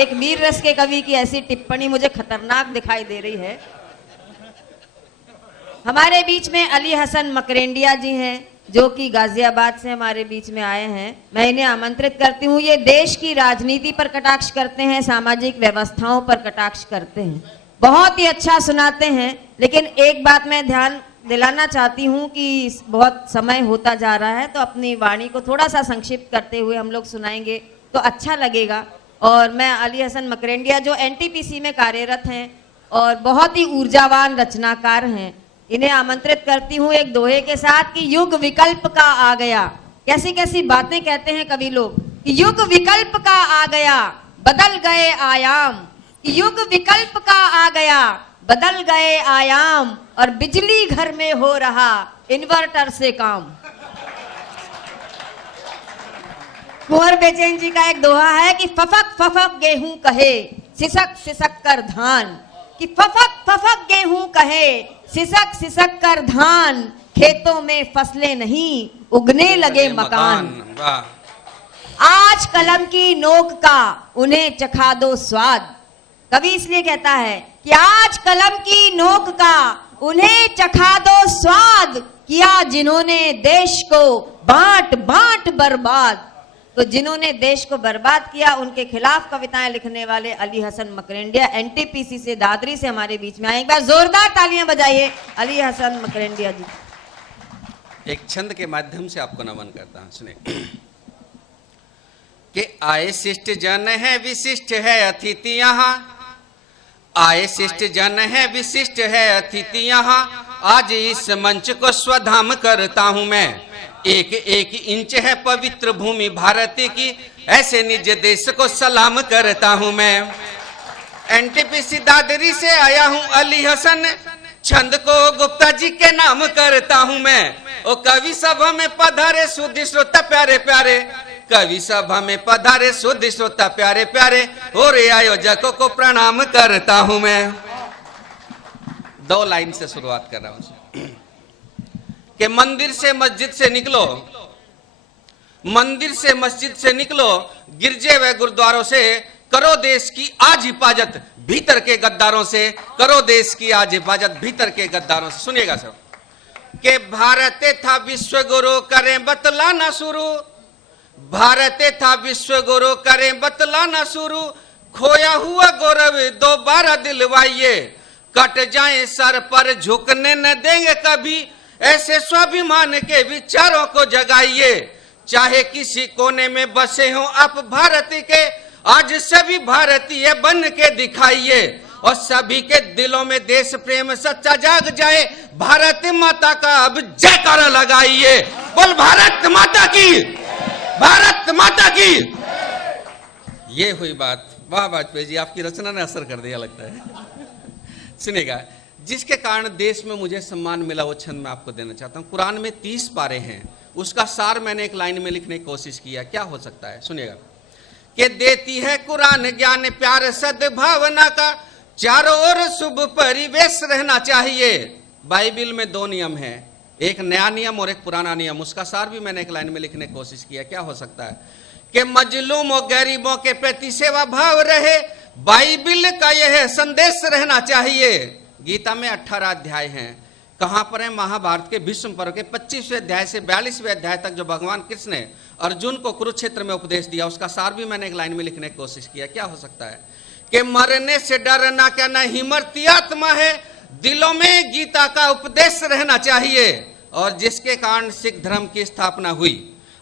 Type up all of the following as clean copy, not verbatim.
एक वीर रस के कवि की ऐसी टिप्पणी मुझे खतरनाक दिखाई दे रही है। हमारे बीच में अली हसन मकरेंडिया जी हैं, जो कि गाजियाबाद से हमारे बीच में आए हैं। मैं इन्हें आमंत्रित करती हूँ। ये देश की राजनीति पर कटाक्ष करते हैं, सामाजिक व्यवस्थाओं पर कटाक्ष करते हैं, बहुत ही अच्छा सुनाते हैं। लेकिन एक बात मैं ध्यान दिलाना चाहती हूँ कि बहुत समय होता जा रहा है, तो अपनी वाणी को थोड़ा सा संक्षिप्त करते हुए हम लोग सुनाएंगे तो अच्छा लगेगा। और मैं अली हसन मकरेंडिया, जो एनटीपीसी में कार्यरत हैं और बहुत ही ऊर्जावान रचनाकार हैं, इन्हें आमंत्रित करती हूँ एक दोहे के साथ कि युग विकल्प का आ गया। कैसी कैसी बातें कहते हैं कवि लोग कि युग विकल्प का आ गया, बदल गए आयाम। कि युग विकल्प का आ गया, बदल गए आयाम, और बिजली घर में हो रहा इन्वर्टर से काम। कुंवर बेचैन जी का एक दोहा है कि फफक फफक गेहूं कहे, सिसक सिसक कर धान। कि फफक फफक गेहूं कहे, सिसक सिसक कर धान, खेतों में फसलें नहीं उगने लगे मकान। आज कलम की नोक का उन्हें चखा दो स्वाद। कवि इसलिए कहता है कि आज कलम की नोक का उन्हें चखा दो स्वाद, किया जिन्होंने देश को बांट बांट बर्बाद। तो जिन्होंने देश को बर्बाद किया, उनके खिलाफ कविताएं लिखने वाले अली हसन मकरेंडिया एनटीपीसी से, दादरी से हमारे बीच में आए। एक बार जोरदार तालियां बजाइए अली हसन मकरेंडिया जी। एक छंद के माध्यम से आपको नमन करता हूं, सुने। कि आए शिष्ट जन है विशिष्ट है अतिथि यहाँ, आए शिष्ट जन है विशिष्ट है अतिथि यहाँ, आज इस मंच को स्वधाम करता हूं मैं। एक एक इंच है पवित्र भूमि भारत की, ऐसे निज देश को सलाम करता हूं मैं। एनटीपीसी दादरी से आया हूं अली हसन, छंद को गुप्ता जी के नाम करता हूं मैं। ओ कवि सभा में पधारे सुधि श्रोता प्यारे प्यारे, कवि सभा में पधारे सुधि श्रोता प्यारे प्यारे, और आयोजकों को प्रणाम करता हूं मैं। 2 लाइन से शुरुआत कर रहा हूं कि मंदिर से मस्जिद से निकलो, मंदिर से मस्जिद से निकलो, गिरजे व गुरुद्वारों से, करो देश की आज हिफाजत भीतर के गद्दारों से, करो देश की आज हिफाजत भीतर के गद्दारों से। सुनिएगा सब कि भारत था विश्व गुरु करें बतलाना शुरू, भारत था विश्व गुरु करें बतलाना शुरू, खोया हुआ गौरव दोबारा दिलवाइए, कट जाए सर पर झुकने न देंगे कभी, ऐसे स्वाभिमान के विचारों को जगाइए। चाहे किसी कोने में बसे हो आप भारत के, आज सभी भारतीय बन के दिखाइए, और सभी के दिलों में देश प्रेम सच्चा जाग जाए। भारत माता का अब जयकारा लगाइए, बोल भारत माता की, भारत माता की। ये हुई बात। वाह वाजपेयी जी, आपकी रचना ने असर कर दिया लगता है। सुनेगा, जिसके कारण देश में मुझे सम्मान मिला, वो छंद मैं आपको देना चाहता हूँ। कुरान में 30 पारे हैं, उसका सार मैंने एक लाइन में लिखने की कोशिश किया। क्या हो सकता है, सुनिएगा। कि देती है कुरान ज्ञान प्यार सद्भावना का, चारों ओर शुभ परिवेश रहना चाहिए। बाइबिल में 2 नियम हैं, एक नया नियम और एक पुराना नियम, उसका सार भी मैंने एक लाइन में लिखने की कोशिश किया। क्या हो सकता है कि मजलूम और गरीबों के प्रति सेवा भाव रहे, बाइबिल का यह संदेश रहना चाहिए। गीता में 18 अध्याय हैं। कहां पर है? महाभारत के भीष्म पर्व के 25वें अध्याय से 42वें अध्याय तक, जो भगवान कृष्ण ने अर्जुन को कुरुक्षेत्र में उपदेश दिया, उसका सार भी मैंने एक लाइन में लिखने की कोशिश किया। क्या हो सकता है कि मरने से डरना क्या नहीं मरती आत्मा है, दिलों में गीता का उपदेश रहना चाहिए। और जिसके कारण सिख धर्म की स्थापना हुई।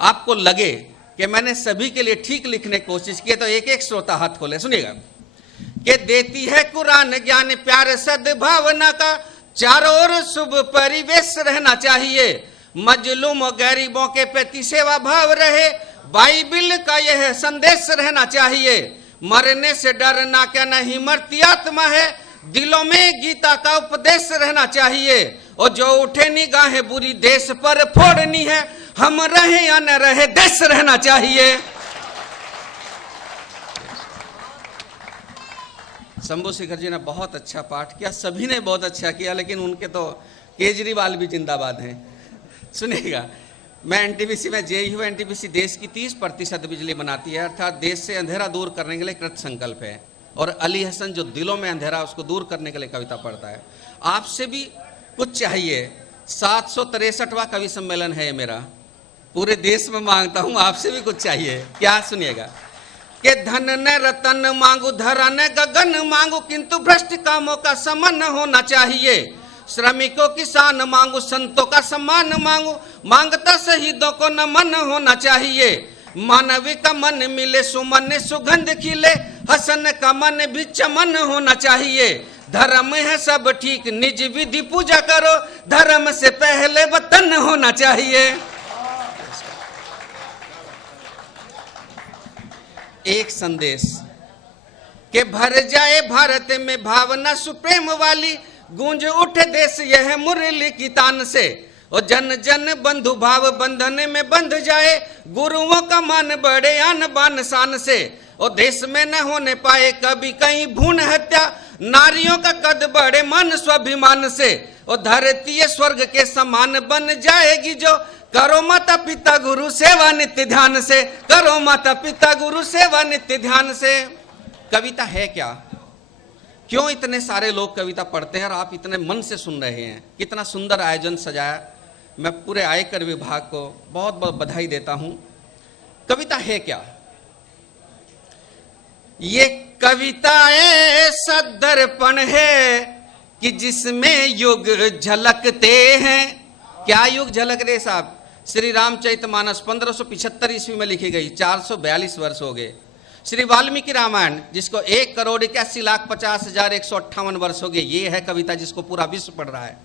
आपको लगे कि मैंने सभी के लिए ठीक लिखने की कोशिश की, तो एक एक श्रोता हाथ खोले, सुनिएगा। कि देती है कुरान ज्ञान प्यार सद्भावना का, चारों ओर शुभ परिवेश रहना चाहिए, मजलूम और गरीबों के प्रति सेवा भाव रहे, बाइबिल का यह संदेश रहना चाहिए। मरने से डरना क्या नहीं मरती आत्मा है, दिलों में गीता का उपदेश रहना चाहिए। और जो उठे निगाहें बुरी देश पर फोड़नी है, हम रहे या न रहे देश रहना चाहिए। शंभू शेखर जी ने बहुत अच्छा पाठ किया, सभी ने बहुत अच्छा किया, लेकिन उनके तो केजरीवाल भी जिंदाबाद हैं। सुनिएगा, मैं एनटीपीसी में जेई हूँ। एनटीपीसी देश की 30% बिजली बनाती है, अर्थात देश से अंधेरा दूर करने के लिए कृत संकल्प है। और अली हसन जो दिलों में अंधेरा उसको दूर करने के लिए कविता पढ़ता है। आपसे भी कुछ चाहिए। 763वां कवि सम्मेलन है ये मेरा, पूरे देश में मांगता हूं, आपसे भी कुछ चाहिए। क्या सुनिएगा कि धन न रतन मांगू, धरा न गगन मांगू, किंतु भ्रष्ट कामों का समन होना चाहिए। श्रमिकों की शान मांगू, संतों का सम्मान मांगू, मांगता शहीदों को नमन होना चाहिए। मानवी का मन मिले, सुमन सुगंध खिले, हसन का मन भी चमन होना चाहिए। धर्म है सब ठीक, निज विधि पूजा करो, धर्म से पहले वतन होना चाहिए। एक संदेश के भर जाए भारत में भावना सुप्रेम वाली, गूंज उठे देश यह मुरली की तान से। और जन जन बंधु भाव बंधन में बंध जाए, गुरुओं का मान बढ़े आन बान शान से। और देश में न होने पाए कभी कहीं भ्रूण हत्या, नारियों का कद बढ़े मान स्वाभिमान से। और धरती स्वर्ग के समान बन जाएगी जो, करो माता पिता गुरु सेवा नित्य ध्यान से, करो माता पिता गुरु सेवा नित्य ध्यान से। कविता है क्या? क्यों इतने सारे लोग कविता पढ़ते हैं और आप इतने मन से सुन रहे हैं? कितना सुंदर आयोजन सजाया। मैं पूरे आयकर विभाग को बहुत बहुत बधाई देता हूं। कविता है क्या? ये कविता ऐसा दर्पण है कि जिसमें युग झलकते हैं। क्या युग झलक रहे साहब? श्री रामचरितमानस 1575 ईस्वी में लिखी गई, 442 वर्ष हो गए। श्री वाल्मीकि रामायण जिसको 1,81,50,158 वर्ष हो गए, ये है कविता जिसको पूरा विश्व पढ़ रहा है।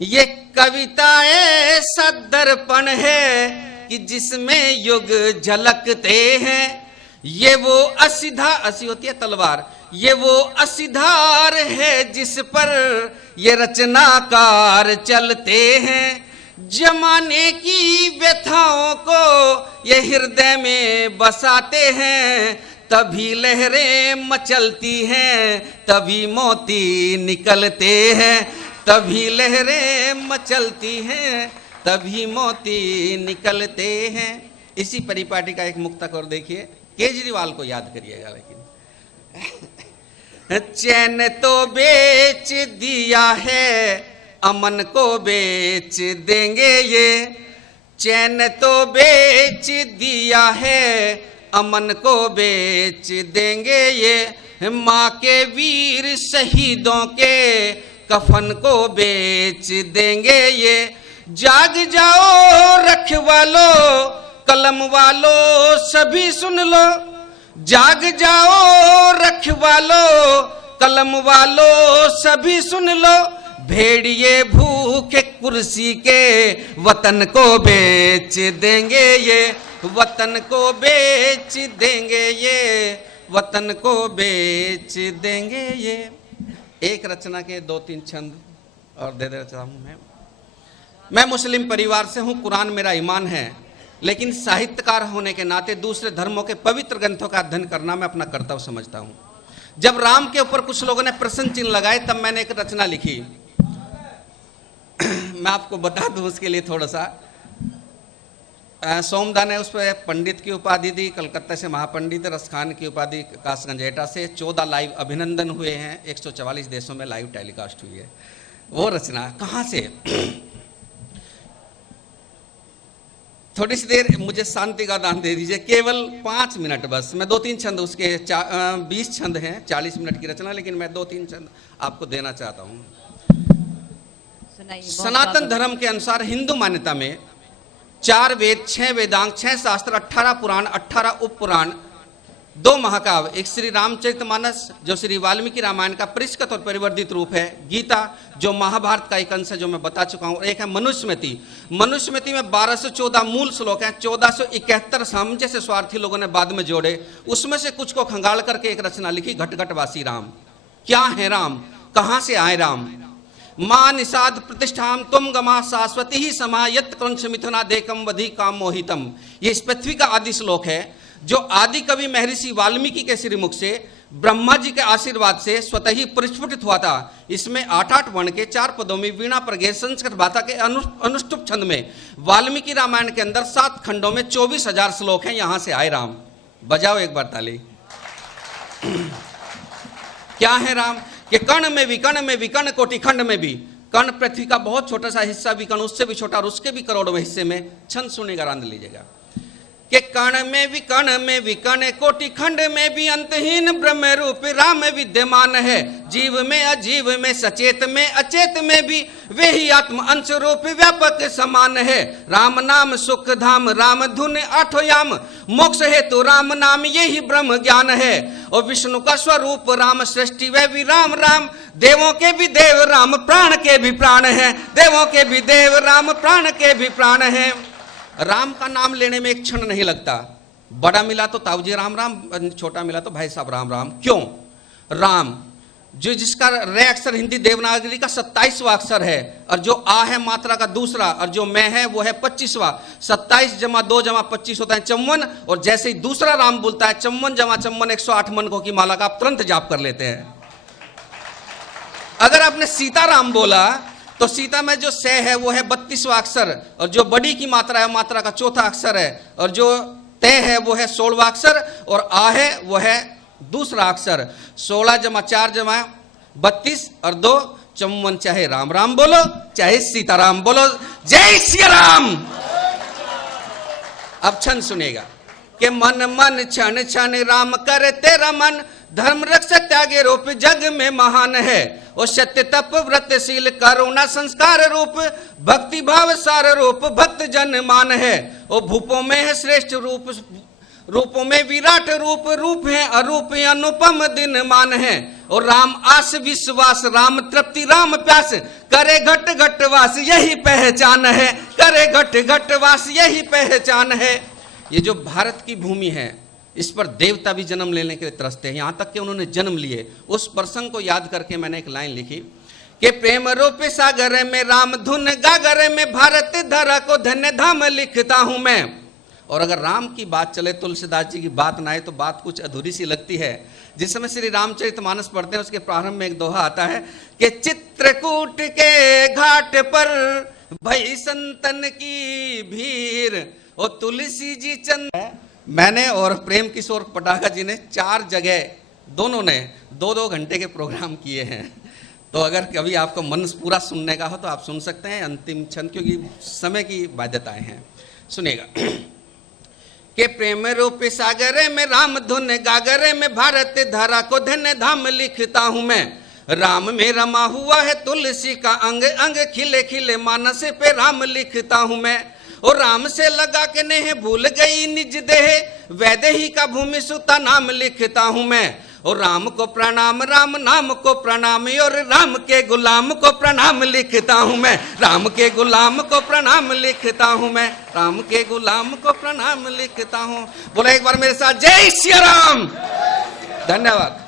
ये कविता ऐसा दर्पण है कि जिसमें युग झलकते हैं। ये वो असीधा, असी होती है तलवार, ये वो असीधार है जिस पर ये रचनाकार चलते हैं। जमाने की व्यथाओं को ये हृदय में बसाते हैं, तभी लहरें मचलती हैं, तभी मोती निकलते हैं, तभी लहरें मचलती हैं, तभी मोती निकलते हैं। इसी परिपाटी का एक मुक्तक और देखिए, केजरीवाल को याद करिएगा। लेकिन चैन तो बेच दिया है, अमन को बेच देंगे ये। चैन तो बेच दिया है, अमन को बेच देंगे ये। माँ के वीर शहीदों के कफन को बेच देंगे ये। जाग जाओ रखवालो, कलम वालो सभी सुन लो। जाग जाओ रखवालो, कलम वालो सभी सुन लो। भेड़िए भूखे कुर्सी के वतन को बेच देंगे ये, वतन को बेच देंगे ये, वतन को बेच देंगे ये। एक रचना के 2-3 छंद और दे देता हूं। मैं मुस्लिम परिवार से हूं, कुरान मेरा ईमान है, लेकिन साहित्यकार होने के नाते दूसरे धर्मों के पवित्र ग्रंथों का अध्ययन करना मैं अपना कर्तव्य समझता हूं। जब राम के ऊपर कुछ लोगों ने प्रश्न चिन्ह लगाए तब मैंने एक रचना लिखी। मैं आपको बता दूं उसके लिए थोड़ा सा। सोमदा ने उस पर पंडित की उपाधि दी, कलकत्ता से महापंडित, रसखान की उपाधि कासगंजेटा से। 14 लाइव अभिनंदन हुए हैं, 144 देशों में लाइव टेलीकास्ट हुई है। वो रचना कहाँ से? थोड़ी सी देर मुझे शांति का दान दे दीजिए, केवल 5 मिनट बस। मैं 2-3 छंद, उसके 20 छंद हैं, 40 मिनट की रचना, लेकिन मैं 2-3 छंद आपको देना चाहता हूँ। सनातन धर्म के अनुसार हिंदू मान्यता में 4 वेद, 6 वेदांग, 6 शास्त्र, 18 पुराण, 18 उपपुराण, 2 महाकाव्य, एक श्री रामचरितमानस जो श्री वाल्मीकि रामायण का परिष्कृत और परिवर्धित रूप है, गीता जो महाभारत का एक अंश है जो मैं बता चुका हूं, एक है मनुस्मृति। मनुस्मृति में 1214 मूल श्लोक हैं, 1471 सामंजस्य से स्वार्थी लोगों ने बाद में जोड़े। उसमें से कुछ को खंगाल करके एक रचना लिखी, घटघटवासी राम। क्या है राम? कहां से आए राम? मां निषाद प्रतिष्ठाम तुम गमा शाश्वती ही समा यत क्रंश मिथुना देखम वधि काम मोहितम। ये इस पृथ्वी का आदि श्लोक है जो आदि कवि महर्षि वाल्मीकि के श्रीमुख से ब्रह्मा जी के आशीर्वाद से स्वतः ही परिस्फुटित हुआ था। इसमें 8-8 वर्ण के 4 पदों में वीणा प्रगेश संस्कृत भाषा के अनुष्टुप छंद में वाल्मीकि रामायण के अंदर 7 खंडों में 24,000 श्लोक हैं। यहां से आए राम। बजाओ एक बार ताली। क्या है राम? कि कण में भी, कण में भी, कण कोटि खंड में भी। कण पृथ्वी का बहुत छोटा सा हिस्सा भी, कण उससे भी छोटा और उसके भी करोड़ों हिस्से में। छंद सुनेगा, आनंद लीजिएगा। कि कण में भी, कण में भी, कण कोटि खंड में भी अंतहीन ब्रह्म रूप राम विद्यमान है। जीव में, अजीव में, सचेत में, अचेत में भी वे ही आत्म अंश रूप व्यापक समान है। राम नाम सुख धाम, राम धुन आठों याम, मोक्ष हेतु राम नाम यही ब्रह्म ज्ञान है। और विष्णु का स्वरूप राम, सृष्टि वह भी राम, राम देवों के भी देव राम, प्राण के भी प्राण है। देवों के भी देव राम, प्राण के भी प्राण है। राम का नाम लेने में एक क्षण नहीं लगता। बड़ा मिला तो ताऊजी राम राम, छोटा मिला तो भाई साहब राम राम। क्यों? राम जो जिसका रे अक्षर हिंदी देवनागरी का 27वां अक्षर है, और जो आ है मात्रा का दूसरा, और जो मैं है वो है 25वां। 27 + 2 + 25 होता है 54। और जैसे ही दूसरा राम बोलता है 54 + 54 108 मनकों की माला का आप तुरंत जाप कर लेते हैं। अगर आपने सीताराम बोला तो सीता में जो से है वो है 32वां अक्षर, और जो बड़ी की मात्रा है मात्रा का चौथा अक्षर है, और जो ते है वो है 16वां अक्षर, और आ है वो है दूसरा अक्षर। 16 + 4 = 32 और 2 54। चाहे राम राम बोलो, चाहे सीताराम बोलो, जय श्री राम। अब छंद सुनेगा कि मन मन क्षण क्षण राम करे तेरा मन, धर्म रक्षक त्यागे रूप जग में महान है। और सत्य तप व्रतशील करुणा संस्कार रूप, भक्ति भाव सार रूप भक्त जन मान है। और भूपों में है श्रेष्ठ रूप, रूपों में विराट रूप, रूप है अरूप अनुपम दिन मान है। और राम आस विश्वास, राम तृप्ति, राम प्यास, करे घट घट वास यही पहचान है। करे घट घट वास यही पहचान है। ये जो भारत की भूमि है, इस पर देवता भी जन्म लेने के लिए तरसते हैं, यहां तक कि उन्होंने जन्म लिए। उस प्रसंग को याद करके मैंने एक लाइन लिखी कि प्रेम रूप सागर में राम धुन गागर में, भारत धरा को धन्य धाम लिखता हूं मैं। और अगर राम की बात चले, तुलसीदास जी की बात ना आए तो बात कुछ अधूरी सी लगती है। जिस समय श्री रामचरितमानस पढ़ते हैं उसके प्रारंभ में एक दोहा आता है कि चित्रकूट के घाट पर भई संतन की भीड़, और तुलसी जी चंद। मैंने और प्रेम किशोर पटाखा जी ने 4 जगह, दोनों ने 2-2 घंटे के प्रोग्राम किए हैं। तो अगर कभी आपको मन पूरा सुनने का हो तो आप सुन सकते हैं अंतिम छंद, क्योंकि समय की बाध्यताएं हैं। सुनेगा के प्रेम रूप सागरे में राम धुन गागरे में, भारत धारा को धन्य धाम लिखता हूं मैं। राम में रमा हुआ है तुलसी का अंग अंग, खिले खिले मानस पे राम लिखता हूं मैं। और राम से लगा के नेह भूल गई निज देह, वैदेही का भूमि सुता नाम लिखता हूं मैं। और राम को प्रणाम, राम नाम को प्रणाम, और राम के गुलाम को प्रणाम लिखता हूं मैं। राम के गुलाम को प्रणाम लिखता हूं मैं। राम के गुलाम को प्रणाम लिखता हूं। बोला एक बार मेरे साथ, जय श्री राम। धन्यवाद।